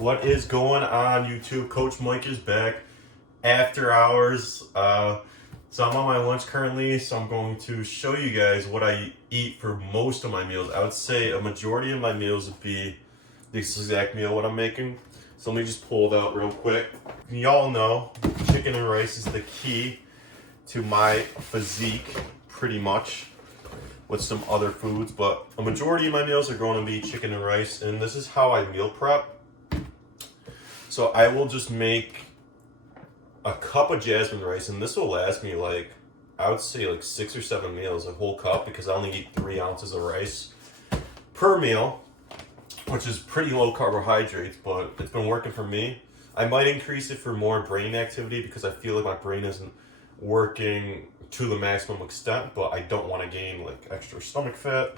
What is going on, YouTube? Coach Mike is back after hours. So I'm on my lunch currently, so I'm going to show you guys what I eat for most of my meals. I would say a majority of my meals would be this exact meal what I'm making. So let me just pull it out real quick. Y'all know chicken and rice is the key to my physique, pretty much, with some other foods, but a majority of my meals are going to be chicken and rice, and this is how I meal prep. So I will just make a cup of jasmine rice, and this will last me like, I would say like 6 or 7 meals, a whole cup, because I only eat 3 ounces of rice per meal, which is pretty low carbohydrates, but it's been working for me. I might increase it for more brain activity because I feel like my brain isn't working to the maximum extent, but I don't want to gain like extra stomach fat.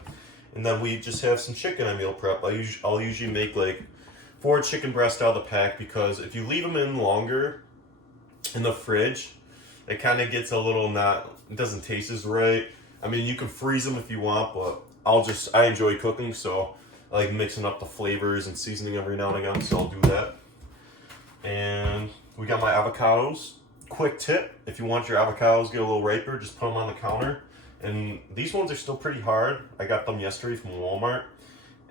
And then we just have some chicken I meal prep. I'll usually make like 4 chicken breasts out of the pack, because if you leave them in longer in the fridge, it kind of gets a little it doesn't taste as right. I mean, you can freeze them if you want, but I enjoy cooking, so I like mixing up the flavors and seasoning every now and again, so I'll do that. And we got my avocados. Quick tip, if you want your avocados to get a little riper, just put them on the counter. And these ones are still pretty hard. I got them yesterday from Walmart,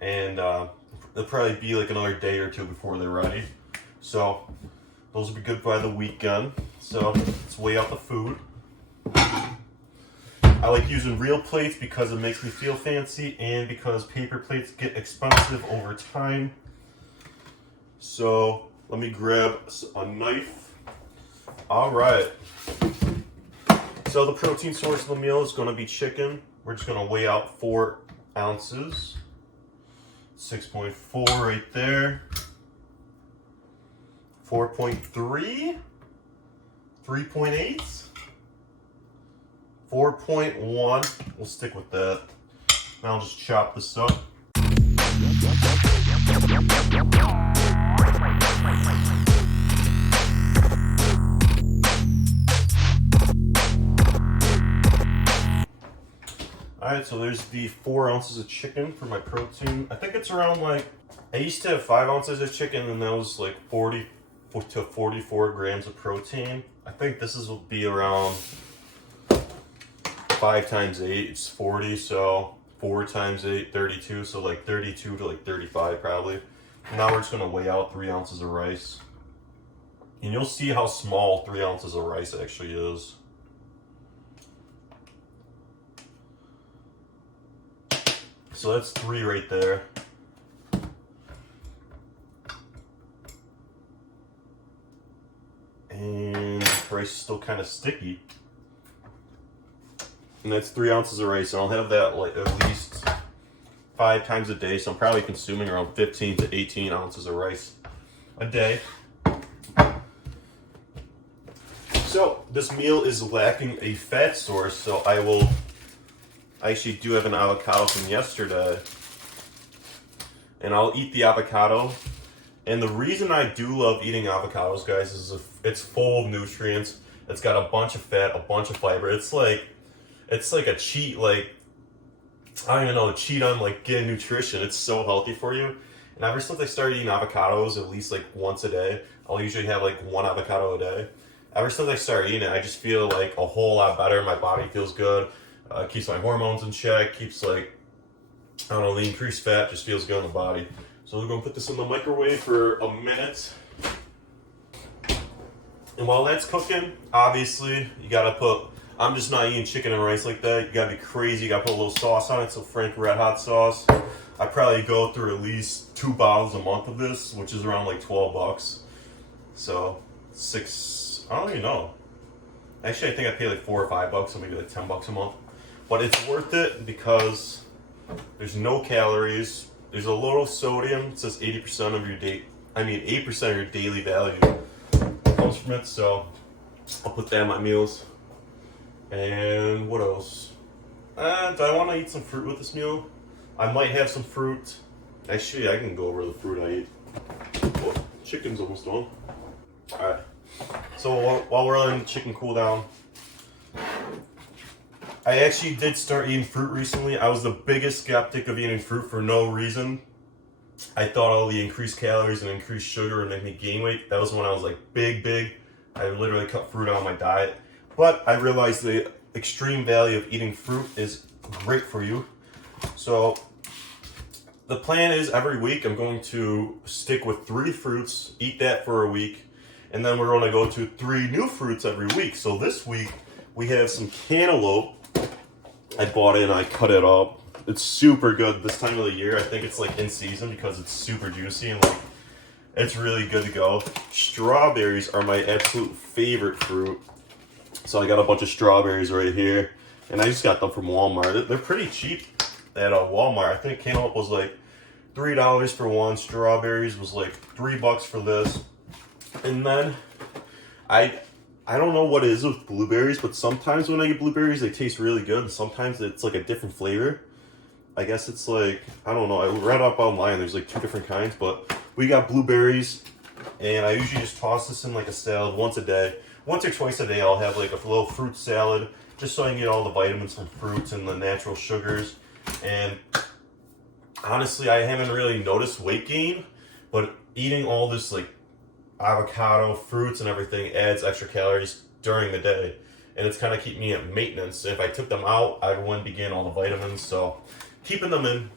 and they'll probably be like another day or 2 before they're ready. So those will be good by the weekend. So let's weigh out the food. I like using real plates because it makes me feel fancy, and because paper plates get expensive over time. So let me grab a knife. All right. So the protein source of the meal is going to be chicken. We're just going to weigh out 4 ounces. 6.4 right there. 4.3. 3.8. 4.1. We'll stick with that. Now I'll just chop this up. Alright, so there's the 4 ounces of chicken for my protein. I think it's around like, I used to have 5 ounces of chicken, and that was like 40 to 44 grams of protein. I think will be around 5 times 8, it's 40, so 4 times 8, 32, so like 32 to like 35 probably. And now we're just going to weigh out 3 ounces of rice. And you'll see how small 3 ounces of rice actually is. So that's 3 right there. And the rice is still kind of sticky. And that's 3 ounces of rice. And I'll have that like at least 5 times a day. So I'm probably consuming around 15 to 18 ounces of rice a day. So this meal is lacking a fat source. So I actually do have an avocado from yesterday, and I'll eat the avocado. And the reason I do love eating avocados, guys, is it's full of nutrients. It's got a bunch of fat, a bunch of fiber. It's like a cheat, like, I don't even know, a cheat on like getting nutrition. It's so healthy for you. And ever since I started eating avocados at least like once a day, I'll usually have like 1 avocado a day. Ever since I started eating it, I just feel like a whole lot better. My body feels good. Keeps my hormones in check, keeps like, I don't know, the increased fat just feels good on the body. So we're gonna put this in the microwave for a minute. And while that's cooking, obviously, I'm just not eating chicken and rice like that. You gotta be crazy, you gotta put a little sauce on it. So Frank Red Hot sauce. I probably go through at least 2 bottles a month of this, which is around like $12. So I don't even know. Actually, I think I pay like $4 or $5, so maybe like $10 a month. But it's worth it because there's no calories. There's a little sodium. It says 8% of your daily value comes from it. So I'll put that in my meals. And what else? Do I want to eat some fruit with this meal? I might have some fruit. Actually, I can go over the fruit I eat. Oh, chicken's almost done. All right. So while we're letting the chicken cool down, I actually did start eating fruit recently. I was the biggest skeptic of eating fruit for no reason. I thought all the increased calories and increased sugar would make me gain weight. That was when I was like big. I literally cut fruit out of my diet. But I realized the extreme value of eating fruit is great for you. So the plan is every week I'm going to stick with 3 fruits, eat that for a week, and then we're going to go to 3 new fruits every week. So this week we have some cantaloupe. I bought it and I cut it up. It's super good this time of the year. I think it's like in season because it's super juicy and like it's really good to go. Strawberries are my absolute favorite fruit. So I got a bunch of strawberries right here, and I just got them from Walmart. They're pretty cheap at Walmart. I think cantaloupe was like $3 for one. Strawberries was like $3 for this. And then I don't know what it is with blueberries, but sometimes when I get blueberries, they taste really good, and sometimes it's like a different flavor. I guess it's like, I don't know, I read up online, there's like 2 different kinds, but we got blueberries, and I usually just toss this in like a salad once a day. Once or twice a day, I'll have like a little fruit salad, just so I can get all the vitamins from fruits and the natural sugars. And honestly, I haven't really noticed weight gain, but eating all this like avocado, fruits, and everything adds extra calories during the day. And it's kind of keep me at maintenance. If I took them out, I wouldn't be getting all the vitamins, so keeping them in.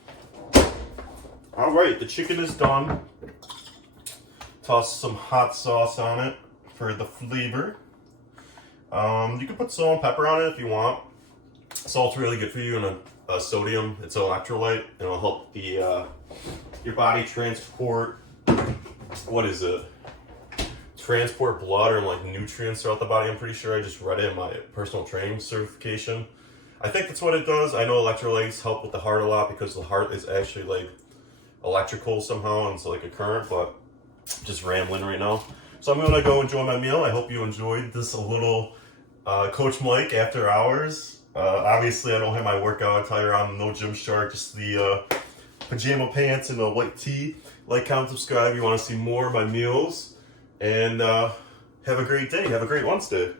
All right, the chicken is done. Toss some hot sauce on it for the flavor. You can put salt and pepper on it if you want. Salt's really good for you, and a sodium, it's an electrolyte, and it'll help the your body transport, what is it? Transport blood or like nutrients throughout the body. I'm pretty sure I just read it in my personal training certification. I think that's what it does. I know electrolytes help with the heart a lot because the heart is actually like electrical somehow, and it's like a current, but I'm just rambling right now. So I'm gonna go enjoy my meal. I hope you enjoyed this a little Coach Mike after hours. Obviously I don't have my workout attire on, no Gymshark, just the pajama pants and a white tee. Like, comment, subscribe if you want to see more of my meals. And have a great day. Have a great Wednesday.